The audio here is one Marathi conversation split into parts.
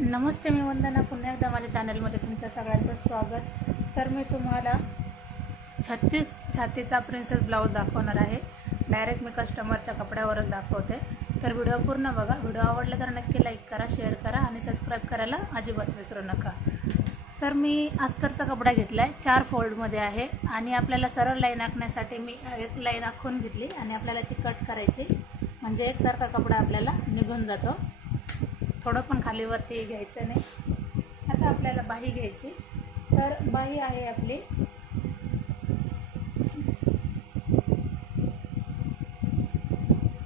नमस्ते, मी वंदना. पुन्हा एकदा माझ्या चॅनलमध्ये तुमच्या सगळ्यांचं स्वागत. तर मी तुम्हाला 36 छातीचा प्रिन्सेस ब्लाऊज दाखवणार आहे. डायरेक्ट मी कस्टमरच्या कपड्यावरच दाखवते. तर व्हिडिओ पूर्ण बघा. व्हिडिओ आवडला तर नक्की लाईक करा, शेअर करा आणि सबस्क्राईब करायला अजिबात विसरू नका. तर मी अस्तरचा कपडा घेतला आहे, 4 फोल्डमध्ये आहे आणि आपल्याला सरळ लाईन आखण्यासाठी मी एक लाईन आखून घेतली आणि आपल्याला ती कट करायची, म्हणजे एकसारखा कपडा आपल्याला निघून जातो. थोडं पण खालीवरती घ्यायचं नाही. आता आपल्याला बाही घ्यायची. तर बाही आहे आपली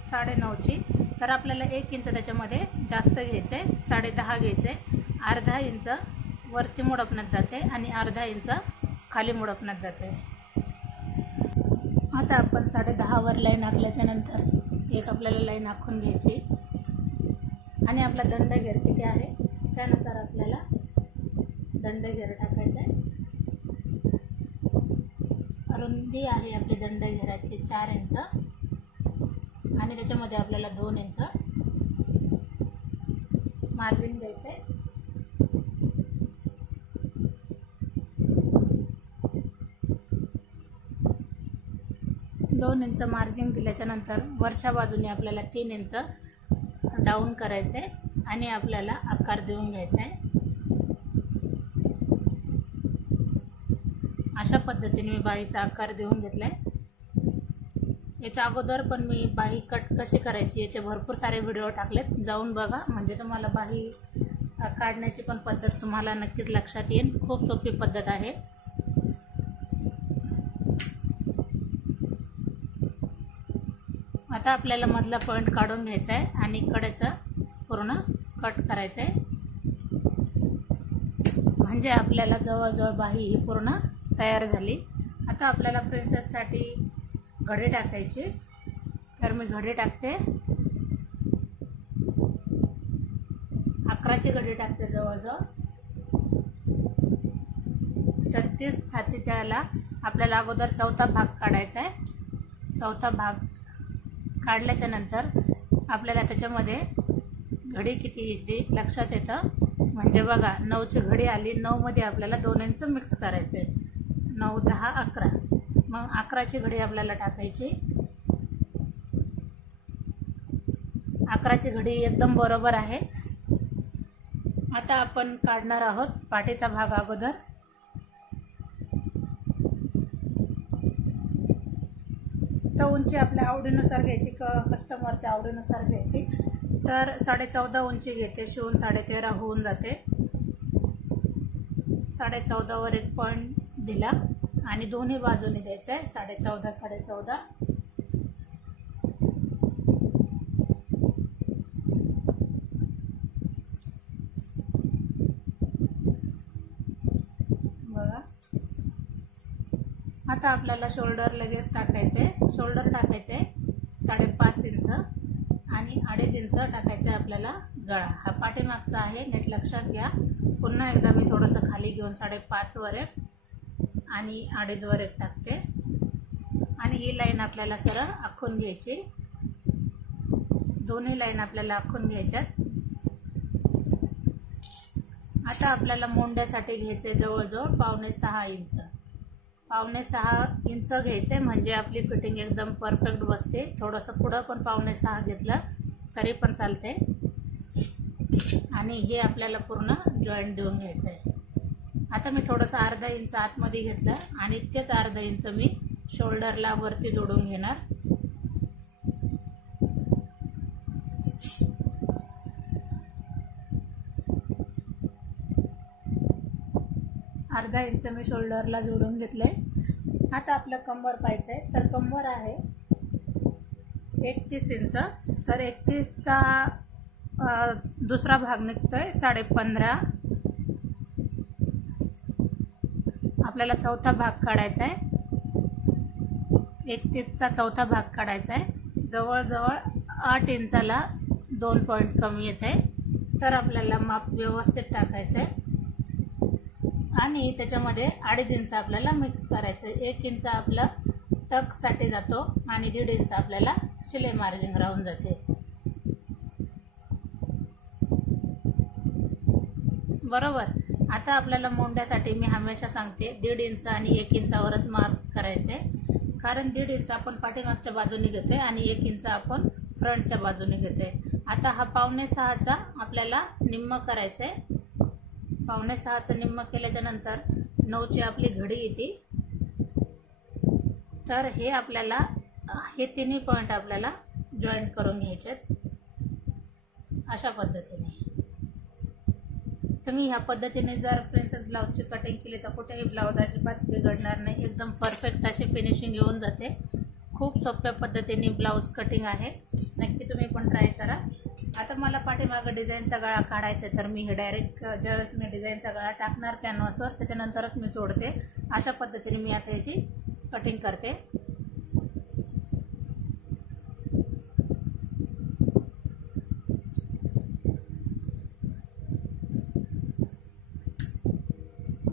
9.5ची. तर आपल्याला 1 इंच त्याच्यामध्ये जास्त घ्यायचं आहे, 10.5 घ्यायचं आहे. अर्धा इंच वरती मुडपण्यात जाते आणि अर्धा इंच खाली मुडपण्यात जाते. आता आपण 10.5 वर लाईन आखल्याच्या नंतर एक आपल्याला लाईन आखून घ्यायची आणि आपला दंडघेर किती आहे त्यानुसार आपल्याला दंडघेर टाकायचा आहे. रुंदी आहे आपली दंडघेराची 4 इंच आणि त्याच्यामध्ये आपल्याला 2 इंच मार्जिन द्यायचं आहे. दोन इंच मार्जिन दिल्याच्या नंतर वरच्या बाजूने आपल्याला 3 इंच डाऊन करायचं आहे आणि आपल्याला आकार देऊन घ्यायचा आहे. अशा पद्धतीने मी बाहीचा आकार देऊन घेतलाय. याच्या अगोदर पण मी बाही कट कशी करायची याचे भरपूर सारे व्हिडिओ टाकलेत, जाऊन बघा. म्हणजे तुम्हाला बाही काढण्याची पण पद्धत तुम्हाला नक्कीच लक्षात येईल. खूप सोपी पद्धत आहे. आता आपल्याला मधला पॉइंट काढून घ्यायचा आहे आणि कडेचं पूर्ण कट करायचं आहे, म्हणजे आपल्याला जवळजवळ बाही ही पूर्ण तयार झाली. आता आपल्याला प्रिन्सेससाठी घडी टाकायची. तर मी घडी टाकते, 11ची घडी टाकते. जवळजवळ 36 छातीच्या याला आपल्याला अगोदर चौथा भाग काढायचा आहे. चौथा भाग काढल्याच्या नंतर आपल्याला त्याच्यामध्ये घडी किती येते लक्षात येतं. म्हणजे बघा, 9ची घडी आली, 9 मध्ये आपल्याला 2 इंच मिक्स करायचे. 9, 10, 11. मग 11ची घडी आपल्याला टाकायची. 11ची घडी एकदम बरोबर आहे. आता आपण काढणार आहोत पाठीचा भाग अगोदर. तर उंची आपल्या आवडीनुसार घ्यायची, कस्टमरच्या आवडीनुसार घ्यायची. तर 14.5 उंची घेते, शिवून 13.5 होऊन जाते. 14.5 वर एक पॉइंट दिला आणि दोन्ही बाजूने द्यायचा आहे 14.5. बघा, आता आपल्याला शोल्डर लगेच टाकायचे. शोल्डर टाकायचे 5.5 इंच आणि 2.5 इंच टाकायचे आपल्याला गळा. हा पाठीमागचा आहे, नीट लक्षात घ्या. पुन्हा एकदा मी थोडंसं खाली घेऊन 5.5 वर एक आणि 2.5 वर एक टाकते आणि ही लाईन आपल्याला सरळ आखून घ्यायची. दोन्ही लाईन आपल्याला आखून घ्यायच्यात. आता आपल्याला मोंड्यासाठी घ्यायचे जवळजवळ 5.5 इंच. 5.5 इंच घ्यायचे, म्हणजे आपली फिटिंग एकदम परफेक्ट बसते. थोडंसं पुढं पण 5.5 घेतलं तरी पण चालते. आणि हे आपल्याला पूर्ण जॉईंट देऊन घ्यायचं आहे. आता मी थोडंसं अर्धा इंच आतमध्ये घेतलं आणि तेच अर्धा इंच मी शोल्डरला वरती जोडून घेणार. अर्धा इंच मी शोल्डरला जोडून घेतले. आता आपलं कंबर पाहायचं आहे. तर कंबर आहे 31 इंच. तर 31चा दुसरा भाग निघतोय 15.5. आपल्याला चौथा भाग काढायचा आहे. 31चा चौथा भाग काढायचा आहे. जवळजवळ 8 इंचाला 2 पॉइंट कमी येते. तर आपल्याला माप व्यवस्थित टाकायचं आहे आणि त्याच्यामध्ये 2.5 इंच आपल्याला मिक्स करायचं आहे. 1 इंच आपला टक्ससाठी जातो आणि 1.5 इंच आपल्याला शिलाई मार्जिन राहून जाते. बरोबर. आता आपल्याला मोंड्यासाठी मी हमेशा सांगते 1.5 इंच आणि 1 इंचावरच मार्क करायचे, कारण 1.5 इंच आपण पाठीमागच्या बाजूने घेतोय आणि 1 इंच आपण फ्रंटच्या बाजूने घेतोय. आता हा 5.5चा आपल्याला निम्म करायचंय. 5.5चं निम्म केल्याच्या नंतर 9ची आपली घडी येते. तर हे आपल्याला हे तिन्ही पॉइंट आपल्याला जॉईंट करून घ्यायचे अशा पद्धतीने. तुम्ही ह्या पद्धतीने जर प्रिन्सेस ब्लाउजची कटिंग केली तर कुठेही ब्लाउज अजिबात बिघडणार नाही, एकदम परफेक्ट अशी फिनिशिंग येऊन जाते. खूप सोप्या पद्धतीने ब्लाउज कटिंग आहे, नक्की तुम्ही पण ट्राय करा. आता मला पाठीमागं डिझाईनचा गळा काढायचा आहे, तर मी हे डायरेक्ट ज्यावेळेस मी डिझाईनचा गळा टाकणार कॅनव्हासवर त्याच्यानंतरच मी जोडते. अशा पद्धतीने मी आता याची कटिंग करते.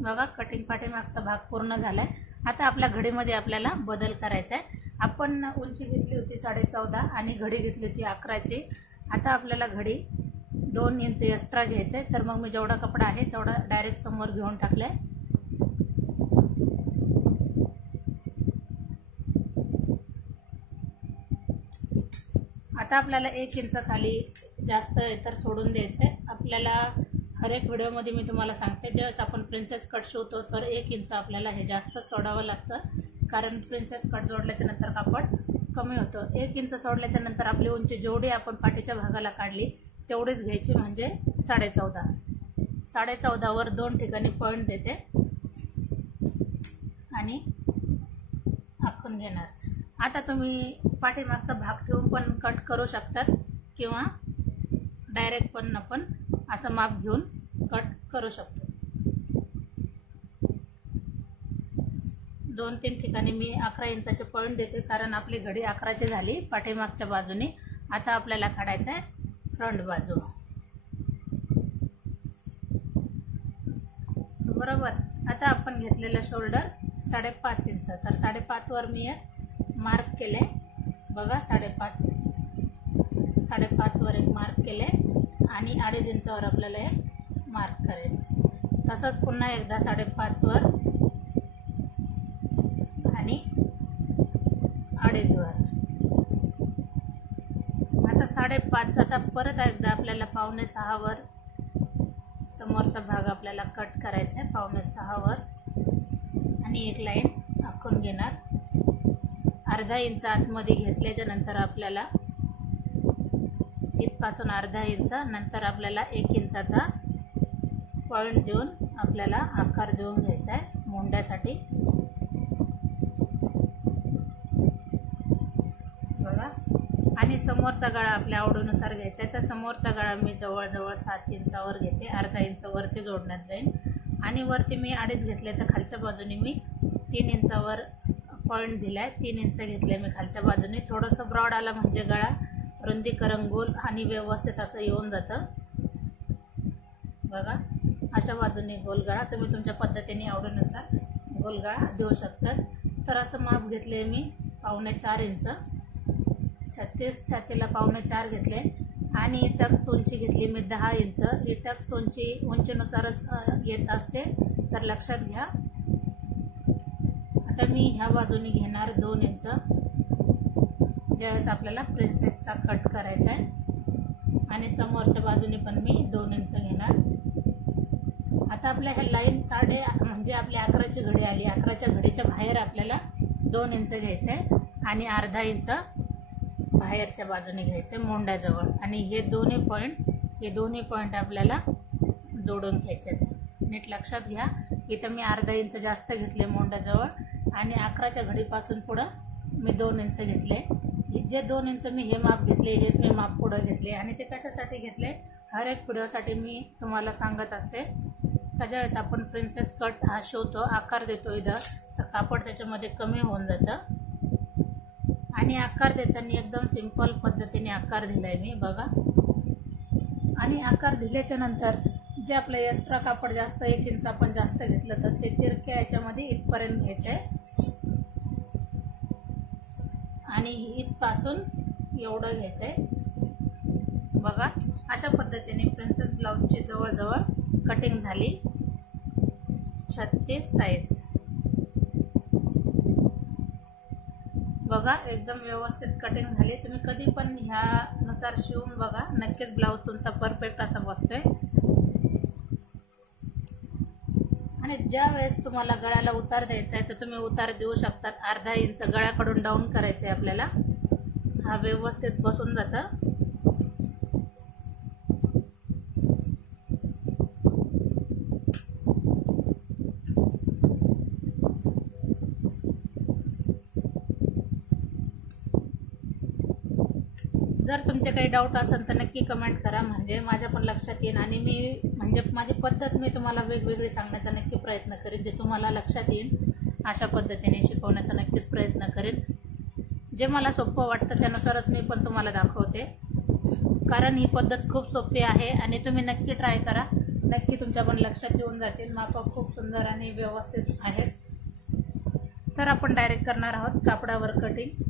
बघा कटिंग पाठीमागचा भाग पूर्ण झालाय. आता आपल्या घडीमध्ये आपल्याला बदल करायचा आहे. आपण उंची घेतली होती 14.5 आणि घडी घेतली होती 11ची. आता आपल्याला घडी 2 इंच एक्स्ट्रा घ्यायचं आहे. तर मग मी जेवढा कपडा आहे तेवढा डायरेक्ट समोर घेऊन टाकलाय. आता आपल्याला 1 इंच खाली जास्त आहे तर सोडून द्यायचं आहे. आपल्याला हर एक व्हिडिओमध्ये मी तुम्हाला सांगते, ज्यावेळेस आपण प्रिन्सेस कट शिवतो तर 1 इंच आपल्याला हे जास्त सोडावं लागतं, कारण प्रिन्सेस कट जोडल्याच्या नंतर कापड कमी होतं. 1 इंच सोडल्याच्या नंतर आपली उंची जेवढी आपण पाठीच्या भागाला काढली तेवढीच घ्यायची, म्हणजे 14.5. 14.5वर 2 ठिकाणी पॉईंट देते आणि आखून घेणार. आता तुम्ही पाठीमागचा भाग ठेवून पण कट करू शकतात किंवा डायरेक्ट पण आपण असं माप घेऊन कट करू शकतो. 2-3 ठिकाणी मी 11 इंचाचे पॉईंट देते, कारण आपली घडी 11ची झाली पाठीमागच्या बाजूने. आता आपल्याला काढायचं आहे फ्रंट बाजू. बरोबर. आता आपण घेतलेलं शोल्डर 5.5 इंच, तर 5.5वर मी एक मार्क केले. बघा 5.5वर एक मार्क केले आणि 2.5 इंचावर आपल्याला एक मार्क करायचं. तसंच पुन्हा एकदा 5.5वर आणि 2.5वर. आता 5.5. आता परत एकदा आपल्याला 5.6वर समोरचा भाग आपल्याला कट करायचा आहे. 5.6वर आणि एक लाईन आखून घेणार. 1/2 इंच आतमध्ये घेतल्याच्या नंतर आपल्याला इथपासून 1/2 इंच, नंतर आपल्याला 1 इंचाचा पॉईंट देऊन आपल्याला आकार देऊन घ्यायचा आहे मोंड्यासाठी. बघा. आणि समोरचा गळा आपल्या आवडीनुसार घ्यायचा आहे. तर समोरचा गळा मी जवळजवळ 7 इंचावर घेते. 1/2 इंच वरती जोडण्यात जाईल आणि वरती मी 2.5 घेतले, तर खालच्या बाजूने मी 3 इंचावर पॉईंट दिलाय. 3 इंच घेतले मी खालच्या बाजूने. थोडंसं ब्रॉड आला म्हणजे गळा रुंदीकरण गोल आणि व्यवस्थित असं येऊन जातं. बघा अशा बाजूने गोल गळा तुम्ही तुमच्या पद्धतीने आवडीनुसार गोल गळा देऊ शकतात. तर असं माप घेतले मी 4.5 इंच. 36 छातीला 4.5 घेतले आणि टक्स उंची घेतली मी 10 इंच. ही टक्स उंचीनुसारच येत असते, तर लक्षात घ्या. आता मी ह्या बाजूने घेणार 2 इंच, ज्यावेळेस आपल्याला प्रिन्सेसचा कट करायचा आहे. आणि समोरच्या बाजूने पण मी 2 इंच घेणार. आता आपल्या ह्या लाईन म्हणजे आपल्या 11ची घडी आली. 11च्या घडीच्या बाहेर आपल्याला 2 इंच घ्यायचं आहे आणि 1/2 इंच बाहेरच्या बाजूने घ्यायचे मोंड्याजवळ. आणि हे दोन्ही पॉईंट आपल्याला जोडून घ्यायचे. नीट लक्षात घ्या. इथं मी 1/2 इंच जास्त घेतले मोंड्याजवळ आणि 11च्या घडीपासून पुढं मी 2 इंच घेतले. जे 2 इंच मी हे माप घेतले, हेच मी माप पुढं घेतले. आणि ते कशासाठी घेतले, हर एक व्हिडिओसाठी मी तुम्हाला सांगत असते. ज्यावेळेस आपण प्रिन्सेस कट हा शिवतो, आकार देतो इथं, तर कापड त्याच्यामध्ये कमी होऊन जातं. आणि आकार देताना एकदम सिंपल पद्धतीने आकार दिलाय मी. बघा. आणि आकार दिल्याच्या नंतर जे आपलं एक्स्ट्रा कापड जास्त 1 इंच आपण जास्त घेतलं, तर ते तिरक्या याच्यामध्ये इथपर्यंत घ्यायचं आहे आणि इथपासून एवढं घ्यायचं आहे. बघा अशा पद्धतीने प्रिन्सेस ब्लाउजची जवळजवळ कटिंग झाली 36 साईज। बघा एकदम व्यवस्थित कटिंग झाली। तुम्ही कधी पण ह्यानुसार शिवून बघा, नक्कीच ब्लाऊज तुमचा परफेक्ट असा बसतोय। आणि ज्या वेळेस तुम्हाला गळ्याला उतार द्यायचा आहे तर तुम्ही उतार देऊ शकतात। अर्धा इंच गळ्याकडून डाऊन करायचं आहे आपल्याला, हा व्यवस्थित बसून जातं। जर तुमचे काही डाऊट असेल तर नक्की कमेंट करा, म्हणजे माझ्या पण लक्षात येईल आणि मी म्हणजे माझी पद्धत मी तुम्हाला वेगवेगळी सांगण्याचा नक्की प्रयत्न करेन, जे तुम्हाला लक्षात येईल अशा पद्धतीने शिकवण्याचा नक्कीच प्रयत्न करेन। जे मला सोपं वाटतं त्यानुसारच मी पण तुम्हाला दाखवते, कारण ही पद्धत खूप सोपी आहे आणि तुम्ही नक्की ट्राय करा, नक्की तुमच्या पण लक्षात येऊन जातील। मापं खूप सुंदर आणि व्यवस्थित आहेत। तर आपण डायरेक्ट करणार आहोत कापडावर कटिंग।